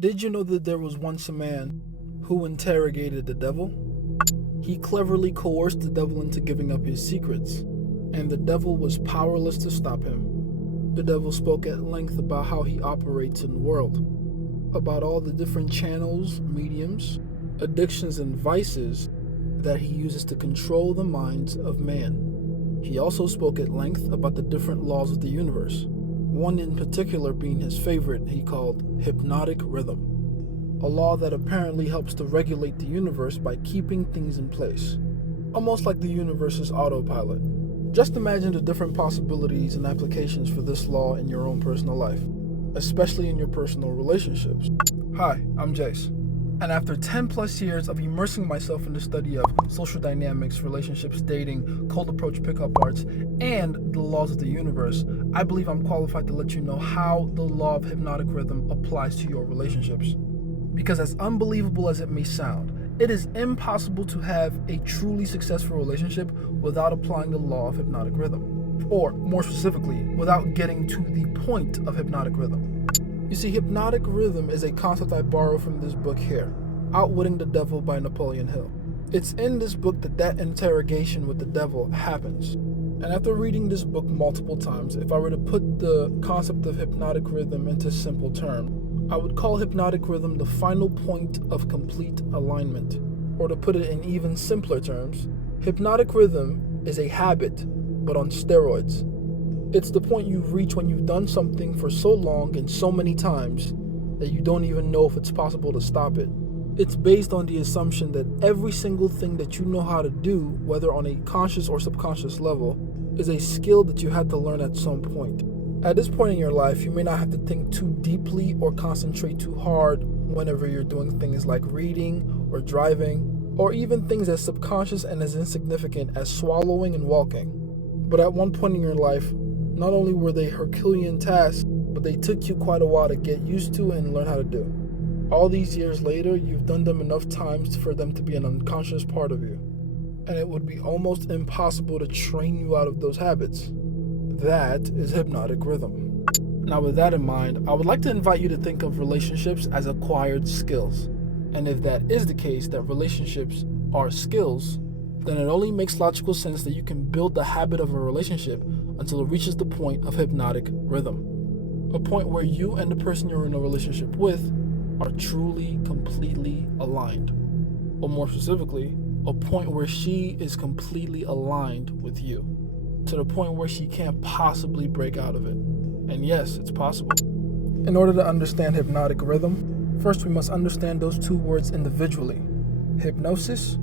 Did you know that there was once a man who interrogated the devil? He cleverly coerced the devil into giving up his secrets, and the devil was powerless to stop him. The devil spoke at length about how he operates in the world, about all the different channels, mediums, addictions, and vices that he uses to control the minds of man. He also spoke at length about the different laws of the universe, one in particular being his favorite he called Hypnotic Rhythm, a law that apparently helps to regulate the universe by keeping things in place, almost like the universe's autopilot. Just imagine the different possibilities and applications for this law in your own personal life, especially in your personal relationships. Hi, I'm Jace. And after 10 plus years of immersing myself in the study of social dynamics, relationships, dating, cold approach pickup arts, and the laws of the universe, I believe I'm qualified to let you know how the law of hypnotic rhythm applies to your relationships. Because as unbelievable as it may sound, it is impossible to have a truly successful relationship without applying the law of hypnotic rhythm. Or, more specifically, without getting to the point of hypnotic rhythm. You see, hypnotic rhythm is a concept I borrow from this book here, Outwitting the Devil by Napoleon Hill. It's in this book that interrogation with the devil happens. And after reading this book multiple times, if I were to put the concept of hypnotic rhythm into simple terms, I would call hypnotic rhythm the final point of complete alignment. Or to put it in even simpler terms, hypnotic rhythm is a habit, but on steroids. It's the point you reach when you've done something for so long and so many times that you don't even know if it's possible to stop it. It's based on the assumption that every single thing that you know how to do, whether on a conscious or subconscious level, is a skill that you had to learn at some point. At this point in your life, you may not have to think too deeply or concentrate too hard whenever you're doing things like reading or driving, or even things as subconscious and as insignificant as swallowing and walking. But at one point in your life, not only were they Herculean tasks, but they took you quite a while to get used to and learn how to do. All these years later, you've done them enough times for them to be an unconscious part of you. And it would be almost impossible to train you out of those habits. That is hypnotic rhythm. Now, with that in mind, I would like to invite you to think of relationships as acquired skills. And if that is the case, that relationships are skills, then it only makes logical sense that you can build the habit of a relationship until it reaches the point of hypnotic rhythm. A point where you and the person you're in a relationship with are truly, completely aligned. Or more specifically, a point where she is completely aligned with you, to the point where she can't possibly break out of it. And yes, it's possible. In order to understand hypnotic rhythm, first we must understand those two words individually: hypnosis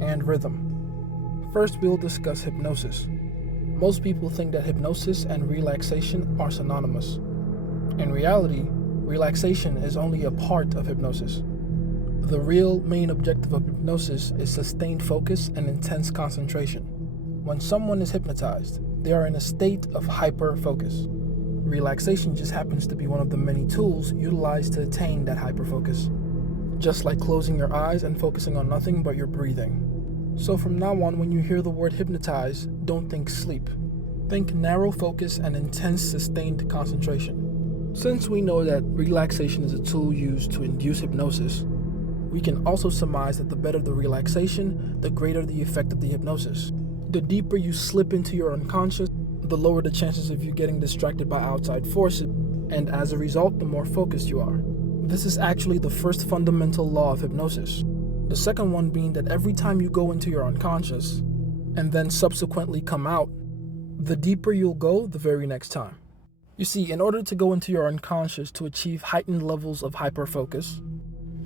and rhythm. First, we'll discuss hypnosis. Most people think that hypnosis and relaxation are synonymous. In reality, relaxation is only a part of hypnosis. The real main objective of hypnosis is sustained focus and intense concentration. When someone is hypnotized, they are in a state of hyper-focus. Relaxation just happens to be one of the many tools utilized to attain that hyper-focus. Just like closing your eyes and focusing on nothing but your breathing. So from now on, when you hear the word hypnotize, don't think sleep. Think narrow focus and intense sustained concentration. Since we know that relaxation is a tool used to induce hypnosis, we can also surmise that the better the relaxation, the greater the effect of the hypnosis. The deeper you slip into your unconscious, the lower the chances of you getting distracted by outside forces, and as a result, the more focused you are. This is actually the first fundamental law of hypnosis. The second one being that every time you go into your unconscious, and then subsequently come out, the deeper you'll go the very next time. You see, in order to go into your unconscious to achieve heightened levels of hyperfocus,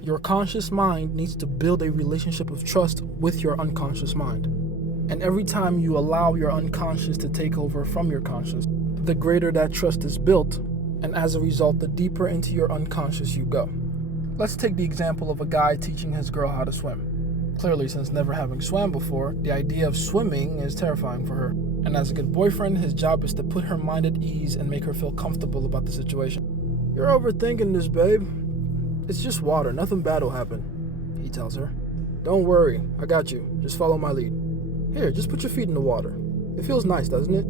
your conscious mind needs to build a relationship of trust with your unconscious mind. And every time you allow your unconscious to take over from your conscious, the greater that trust is built, and as a result, the deeper into your unconscious you go. Let's take the example of a guy teaching his girl how to swim. Clearly, since never having swam before, the idea of swimming is terrifying for her. And as a good boyfriend, his job is to put her mind at ease and make her feel comfortable about the situation. "You're overthinking this, babe. It's just water, nothing bad will happen," he tells her. "Don't worry, I got you. Just follow my lead. Here, just put your feet in the water. It feels nice, doesn't it?"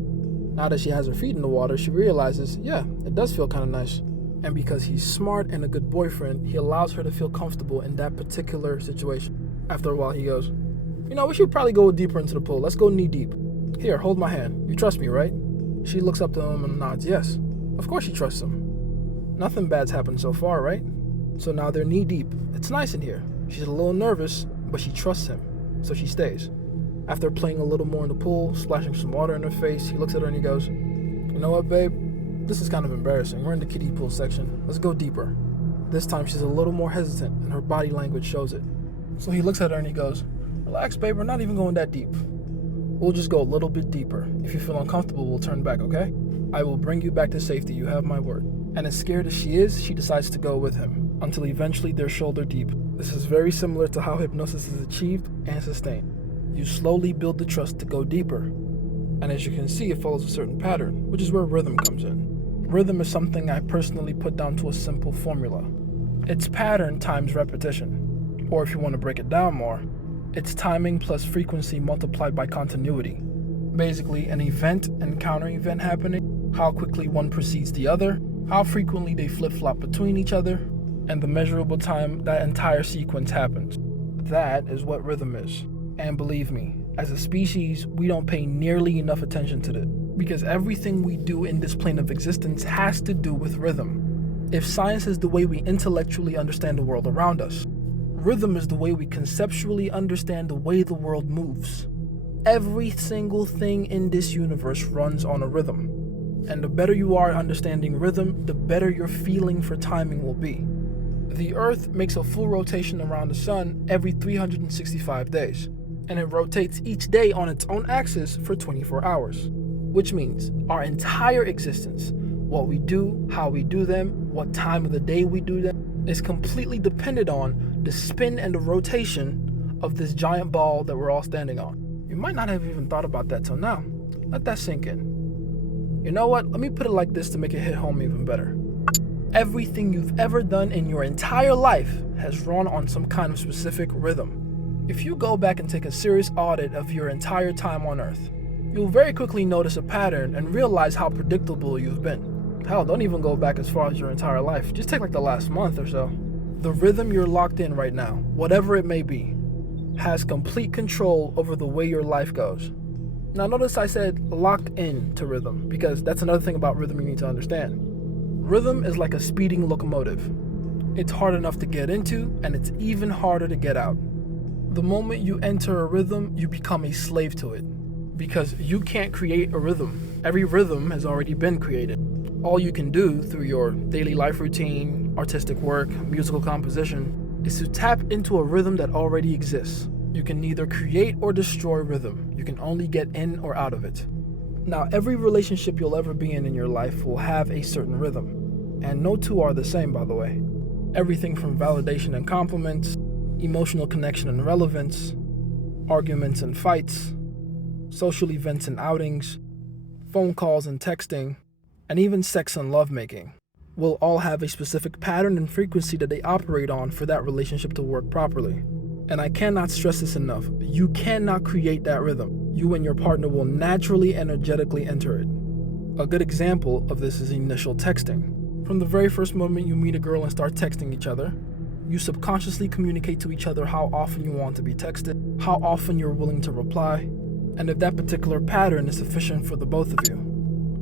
Now that she has her feet in the water, she realizes, yeah, it does feel kind of nice. And because he's smart and a good boyfriend, he allows her to feel comfortable in that particular situation. After a while, he goes, we should probably go deeper into the pool. Let's go knee deep. Here, hold my hand. You trust me, right? She looks up to him and nods yes. Of course she trusts him. Nothing bad's happened so far, right? So now they're knee deep. It's nice in here. She's a little nervous, but she trusts him, so she stays. After playing a little more in the pool, splashing some water in her face, he looks at her and he goes, you know what, babe? This is kind of embarrassing. We're in the kiddie pool section. Let's go deeper. This time she's a little more hesitant, and her body language shows it. So he looks at her and he goes, relax, babe, we're not even going that deep. We'll just go a little bit deeper. If you feel uncomfortable, we'll turn back, okay? I will bring you back to safety, you have my word. And as scared as she is, she decides to go with him, until eventually they're shoulder deep. This is very similar to how hypnosis is achieved and sustained. You slowly build the trust to go deeper. And as you can see, it follows a certain pattern, which is where rhythm comes in. Rhythm is something I personally put down to a simple formula. It's pattern times repetition. Or if you want to break it down more, it's timing plus frequency multiplied by continuity. Basically, an event and counter-event happening, how quickly one precedes the other, how frequently they flip-flop between each other, and the measurable time that entire sequence happens. That is what rhythm is. And believe me, as a species, we don't pay nearly enough attention to this, because everything we do in this plane of existence has to do with rhythm. If science is the way we intellectually understand the world around us, rhythm is the way we conceptually understand the way the world moves. Every single thing in this universe runs on a rhythm. And the better you are at understanding rhythm, the better your feeling for timing will be. The Earth makes a full rotation around the Sun every 365 days, and it rotates each day on its own axis for 24 hours, which means our entire existence, what we do, how we do them, what time of the day we do them, is completely dependent on the spin and the rotation of this giant ball that we're all standing on. You might not have even thought about that till now. Let that sink in. You know what? Let me put it like this to make it hit home even better. Everything you've ever done in your entire life has run on some kind of specific rhythm. If you go back and take a serious audit of your entire time on Earth, you'll very quickly notice a pattern and realize how predictable you've been. Hell, don't even go back as far as your entire life. Just take like the last month or so. The rhythm you're locked in right now, whatever it may be, has complete control over the way your life goes. Now notice I said locked in to rhythm, because that's another thing about rhythm you need to understand. Rhythm is like a speeding locomotive. It's hard enough to get into, and it's even harder to get out. The moment you enter a rhythm, you become a slave to it, because you can't create a rhythm. Every rhythm has already been created. All you can do through your daily life routine, artistic work, musical composition, is to tap into a rhythm that already exists. You can neither create or destroy rhythm. You can only get in or out of it. Now, every relationship you'll ever be in your life will have a certain rhythm. And no two are the same, by the way. Everything from validation and compliments, emotional connection and relevance, arguments and fights, social events and outings, phone calls and texting, and even sex and lovemaking will all have a specific pattern and frequency that they operate on for that relationship to work properly. And I cannot stress this enough. You cannot create that rhythm. You and your partner will naturally, energetically enter it. A good example of this is initial texting. From the very first moment you meet a girl and start texting each other, you subconsciously communicate to each other how often you want to be texted, how often you're willing to reply, and if that particular pattern is sufficient for the both of you.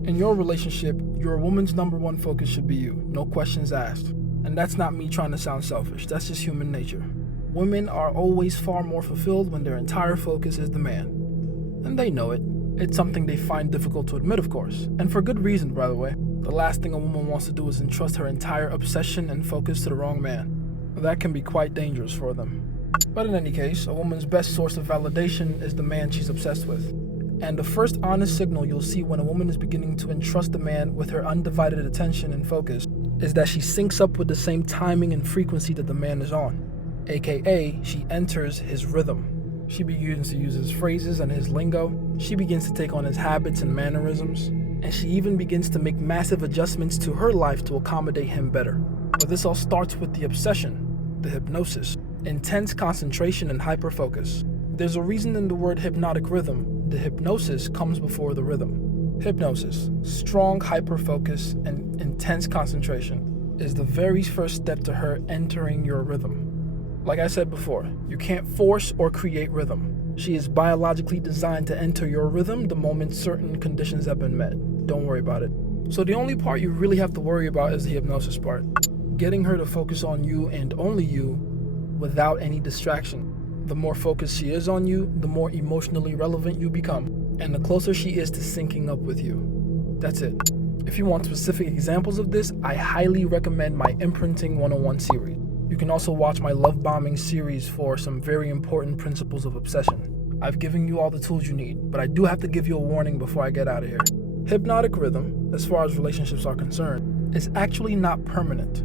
In your relationship, your woman's number one focus should be you, no questions asked. And that's not me trying to sound selfish, that's just human nature. Women are always far more fulfilled when their entire focus is the man. And they know it. It's something they find difficult to admit, of course. And for good reason, by the way. The last thing a woman wants to do is entrust her entire obsession and focus to the wrong man. That can be quite dangerous for them. But in any case, a woman's best source of validation is the man she's obsessed with. And the first honest signal you'll see when a woman is beginning to entrust the man with her undivided attention and focus is that she syncs up with the same timing and frequency that the man is on. AKA, she enters his rhythm. She begins to use his phrases and his lingo. She begins to take on his habits and mannerisms. And she even begins to make massive adjustments to her life to accommodate him better. But this all starts with the obsession, the hypnosis, intense concentration and hyperfocus. There's a reason in the word hypnotic rhythm, the hypnosis comes before the rhythm. Hypnosis, strong hyperfocus and intense concentration. is the very first step to her entering your rhythm. Like I said before, you can't force or create rhythm. She is biologically designed to enter your rhythm the moment certain conditions have been met. Don't worry about it. So the only part you really have to worry about is the hypnosis part. Getting her to focus on you and only you without any distraction. The more focused she is on you, the more emotionally relevant you become, and the closer she is to syncing up with you. That's it. If you want specific examples of this, I highly recommend my Imprinting 101 series. You can also watch my Love Bombing series for some very important principles of obsession. I've given you all the tools you need, but I do have to give you a warning before I get out of here. Hypnotic rhythm, as far as relationships are concerned, is actually not permanent.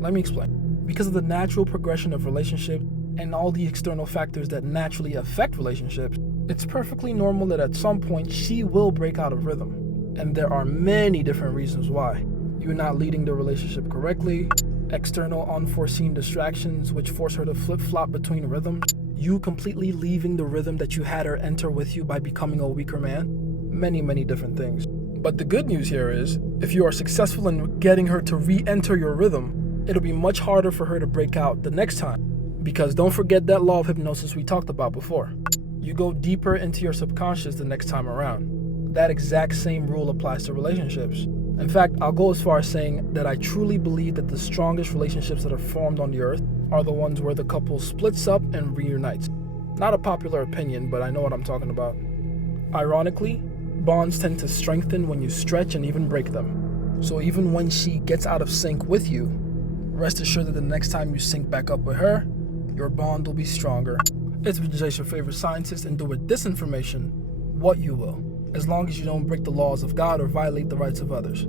Let me explain. Because of the natural progression of relationships and all the external factors that naturally affect relationships, it's perfectly normal that at some point she will break out of rhythm. And there are many different reasons why. You're not leading the relationship correctly, external unforeseen distractions which force her to flip-flop between rhythms, you completely leaving the rhythm that you had her enter with you by becoming a weaker man, many different things. But the good news here is, if you are successful in getting her to re-enter your rhythm, it'll be much harder for her to break out the next time. Because don't forget that law of hypnosis we talked about before. You go deeper into your subconscious the next time around. That exact same rule applies to relationships. In fact, I'll go as far as saying that I truly believe that the strongest relationships that are formed on the earth are the ones where the couple splits up and reunites. Not a popular opinion, but I know what I'm talking about. Ironically, bonds tend to strengthen when you stretch and even break them. So even when she gets out of sync with you, rest assured that the next time you sync back up with her, your bond will be stronger. It's been Jay's your favorite scientist, and do with this information what you will, as long as you don't break the laws of God or violate the rights of others.